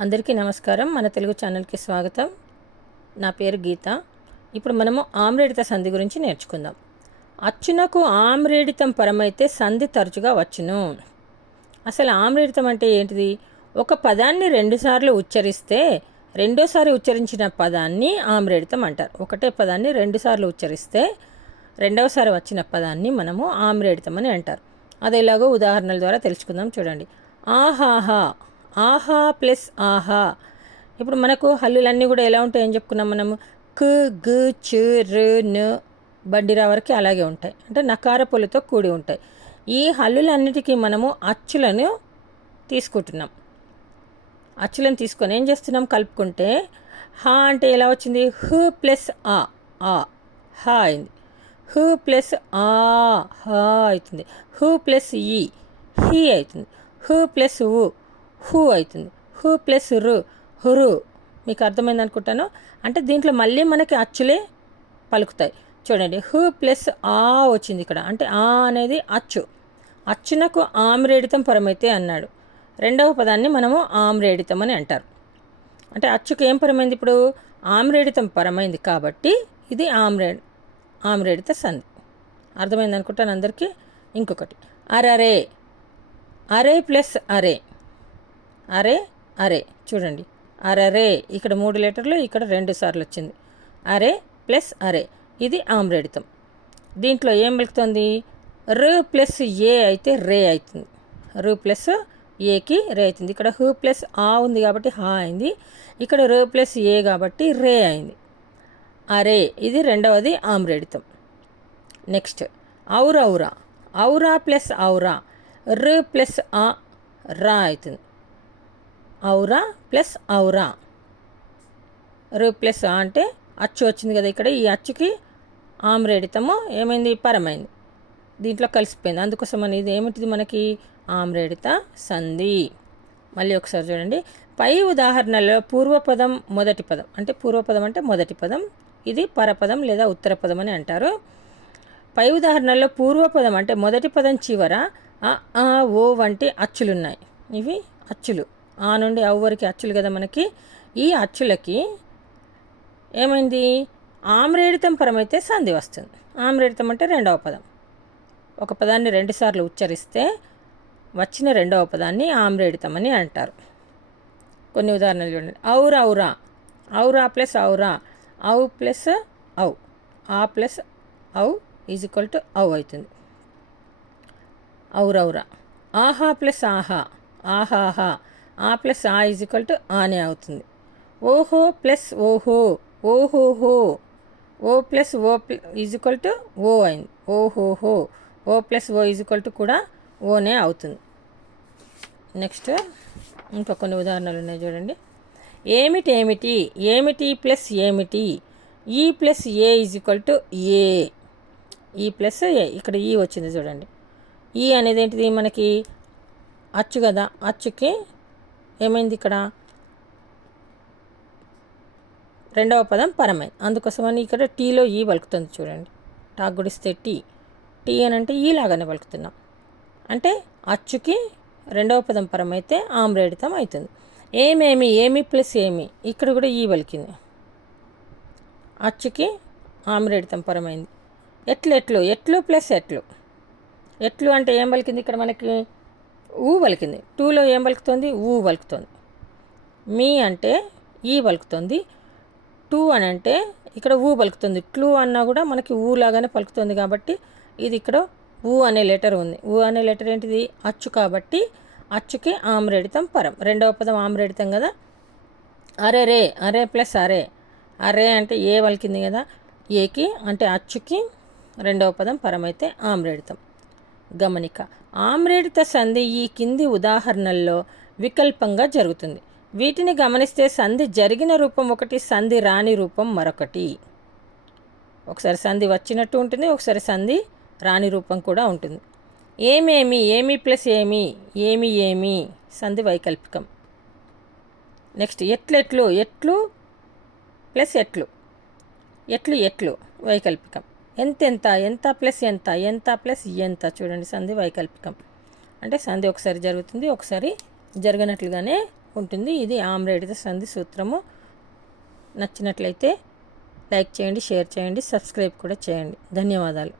అందరికీ నమస్కారం. మన తెలుగు ఛానల్కి స్వాగతం. నా పేరు గీత. ఇప్పుడు మనము ఆమ్రేడిత సంధి గురించి నేర్చుకుందాం. అచ్చునకు ఆమ్రేడితం పరమైతే సంధి తరచుగా వచ్చును. అసలు ఆమ్రేడితం అంటే ఏంటిది? ఒక పదాన్ని రెండుసార్లు ఉచ్చరిస్తే రెండోసారి ఉచ్చరించిన పదాన్ని ఆమ్రేడితం అంటారు. ఒకటే పదాన్ని రెండుసార్లు ఉచ్చరిస్తే రెండవసారి వచ్చిన పదాన్ని మనము ఆమ్రేడితం అని అంటారు. అది ఎలాగో ఉదాహరణల ద్వారా తెలుసుకుందాం. చూడండి. ఆహాహా. ఆహా ప్లస్ ఆహా. ఇప్పుడు మనకు హల్లులన్నీ కూడా ఎలా ఉంటాయని చెప్పుకున్నాం మనము? క్ గ్ చ ర్ న బండిరా వరకు అలాగే ఉంటాయి. అంటే నకారపొలతో కూడి ఉంటాయి. ఈ హల్లులన్నిటికీ మనము అచ్చులను తీసుకుంటున్నాం. అచ్చులను తీసుకొని ఏం చేస్తున్నాం? కలుపుకుంటే హా అంటే ఎలా వచ్చింది? హ్ ప్లస్ ఆ ఆ హా అయింది. హు ప్లస్ ఆ హా అవుతుంది. హు ప్లస్ ఈ హీ అవుతుంది. హు ప్లస్ ఉ హూ అవుతుంది. హు ప్లస్ రు. హురు. మీకు అర్థమైంది అనుకుంటాను. అంటే దీంట్లో మళ్ళీ మనకి అచ్చులే పలుకుతాయి. చూడండి. హు ప్లస్ ఆ వచ్చింది ఇక్కడ. అంటే ఆ అనేది అచ్చు. అచ్చునకు ఆమ్రేడితం పరమైతే అన్నాడు. రెండవ పదాన్ని మనము ఆమ్రేడితం అని అంటారు. అంటే అచ్చుకు ఏం పరమైంది ఇప్పుడు? ఆమ్రేడితం పరమైంది కాబట్టి ఇది ఆమ్రే ఆమ్రేడిత సంధి. అర్థమైంది అనుకుంటాను అందరికీ? ఇంకొకటి. అరరే. అరే ప్లస్ అరే. అరే అరే చూడండి. అరరే ఇక్కడ మూడు లీటర్లు ఇక్కడ రెండు సార్లు వచ్చింది. అరే ప్లస్ అరే ఇది ఆమ్రేడితం దీంట్లో ఏం వెళ్తుంది రు ప్లస్ ఏ అయితే రే అవుతుంది. రు ప్లస్ ఏకి రే అవుతుంది. ఇక్కడ హు ప్లస్ ఆ ఉంది కాబట్టి హా అయింది. ఇక్కడ రు ప్లస్ ఏ కాబట్టి రే అయింది. అరే ఇది రెండవది ఆమ్రేడితం నెక్స్ట్ ఔరౌరా ఔరా ప్లస్ ఔరా. రు ప్లస్ ఆ రా అవుతుంది. ఔరా ప్లస్ ఔరా. రు ప్లస్ అంటే అచ్చు వచ్చింది కదా ఇక్కడ ఈ అచ్చుకి ఆమ్రేడితము ఏమైంది? పరమైంది. దీంట్లో కలిసిపోయింది. అందుకోసం అని ఇది ఏమిటిది మనకి? ఆమ్రేడిత సంధి. మళ్ళీ ఒకసారి చూడండి. పై ఉదాహరణలో పూర్వపదం మొదటి పదం. అంటే పూర్వపదం అంటే మొదటి పదం. ఇది పరపదం లేదా ఉత్తర పదం అని అంటారు. పై ఉదాహరణలో పూర్వపదం అంటే మొదటి పదం చివర ఆ ఆ ఓ వంటి అచ్చులున్నాయి. ఇవి అచ్చులు. ఆ నుండి అవు వరకు అచ్చులు కదా మనకి. ఈ అచ్చులకి ఏమైంది? ఆమ్రేడితం పరమైతే సంధి వస్తుంది. ఆమ్రేడితం అంటే రెండవ పదం. ఒక పదాన్ని రెండుసార్లు ఉచ్చరిస్తే వచ్చిన రెండవ పదాన్ని ఆమ్రేడితం అని అంటారు. కొన్ని ఉదాహరణలు చూడండి. ఔరా ఔరా. ఔరా ప్లస్ ఔరా. ఔ ప్లస్ ఔ. ఆ ప్లస్ ఔ ఈజ్ ఈక్వల్ టు ఔ అవుతుంది. ఔరౌరా ఆహా ప్లస్ ఆహా. ఆహాహా. ఆ ప్లస్ ఆ ఈజ్ ఈక్వల్ టు ఆనే అవుతుంది. ఓహో ప్లస్ ఓహో ఓహోహో. O plus O is equal to O అయింది. ఓహోహో. O plus O is equal to కూడా ఓనే అవుతుంది. నెక్స్ట్ ఇంకా కొన్ని ఉదాహరణలు ఉన్నాయి చూడండి. ఏమిటి ఏమిటి? ఏమిటి ప్లస్ ఏమిటి? E plus A is equal to A. E plus A ఇక్కడ ఈ వచ్చింది చూడండి. ఈ అనేది ఏంటిది మనకి? అచ్చు కదా అచ్చుకి ఏమైంది ఇక్కడ? రెండవ పదం పరమైంది. అందుకోసమని ఇక్కడ టీలో ఈ పలుకుతుంది చూడండి. Talk గుడిస్తే tea. టీ అని అంటే ఈ లాగానే పలుకుతున్నాం. అంటే అచ్చుకి రెండవ పదం పరమైతే ఆమ్రేడితం అవుతుంది. ఏమేమి ఏమి ప్లస్ ఏమి? ఇక్కడ కూడా ఈ పలికింది. అచ్చుకి ఆమ్రేడితం పరమైంది. ఎట్లు ఎట్లు? ఎట్లు ప్లస్ ఎట్లు? ఎట్లు అంటే ఏం పలికింది ఇక్కడ మనకి? ఊ పలికింది టూలో ఏం పలుకుతుంది ఊ వలుకుతుంది. మీ అంటే ఈ వలుకుతుంది. టూ అని అంటే ఇక్కడ ఊ పలుకుతుంది ట్లూ అన్నా కూడా మనకి ఊ లాగానే పలుకుతుంది కాబట్టి ఇది ఇక్కడ ఊ అనే లెటర్ ఉంది. ఊ అనే లెటర్ ఏంటిది? అచ్చు కాబట్టి అచ్చుకి ఆమ్రేడితం పరం. రెండవ పదం ఆమ్రేడితం కదా? అరే రే అరే ప్లస్ అరే. అరే అంటే ఏ పలికింది కదా? ఏకి అంటే అచ్చుకి రెండవ పదం పరం అయితే ఆమ్రేడితం. గమనిక. ఆమ్రేడిత సంధి ఈ కింది ఉదాహరణల్లో వికల్పంగా జరుగుతుంది. వీటిని గమనిస్తే సంధి జరిగిన రూపం ఒకటి సంధి రాని రూపం మరొకటి. ఒకసారి సంధి వచ్చినట్టు ఉంటుంది ఒకసారి సంధి రాని రూపం కూడా ఉంటుంది. ఏమేమి ఏమి ప్లస్ ఏమి ఏమి ఏమి సంధి వైకల్పికం. నెక్స్ట్ ఎట్లెట్లు ఎట్లు ప్లస్ ఎట్లు ఎట్లు ఎట్లు వైకల్పికం. ఎంతెంత ఎంత ప్లస్ ఎంత ఎంత ప్లస్ ఎంత చూడండి సంధి వైకల్పికం. అంటే సంధి ఒకసారి జరుగుతుంది ఒకసారి జరగనట్లుగానే ఉంటుంది. ఇది ఆమ్రేడిత సంధి సూత్రము. నచ్చినట్లయితే లైక్ చేయండి షేర్ చేయండి సబ్స్క్రైబ్ కూడా చేయండి. ధన్యవాదాలు.